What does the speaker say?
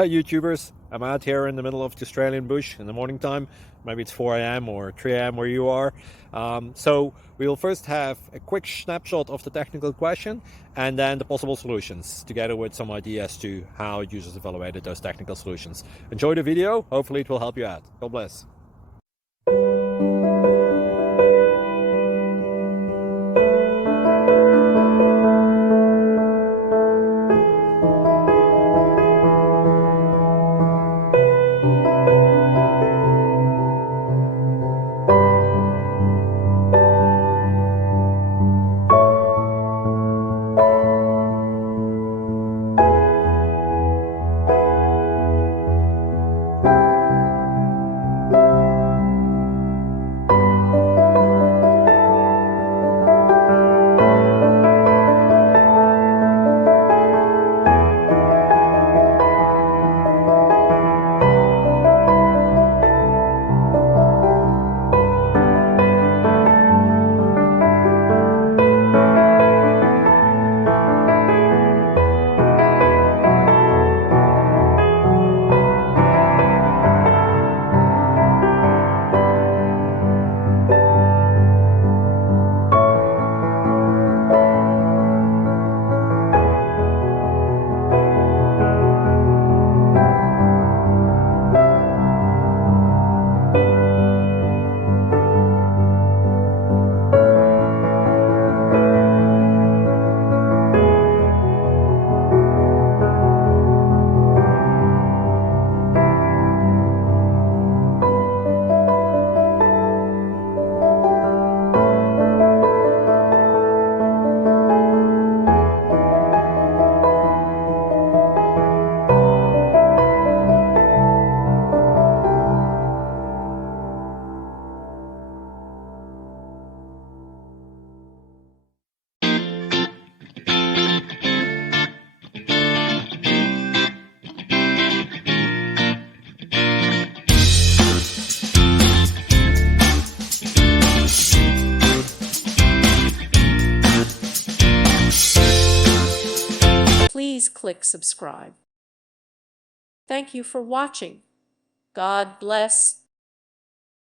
Hi YouTubers, I'm out here in the middle of the Australian bush in the morning time. Maybe it's 4 a.m. or 3 a.m. where you are. So we'll first have a quick snapshot of the technical question and then the possible solutions, together with some ideas to how users evaluated those technical solutions. Enjoy the video, hopefully it will help you out. God bless. Please click subscribe. Thank you for watching. God bless.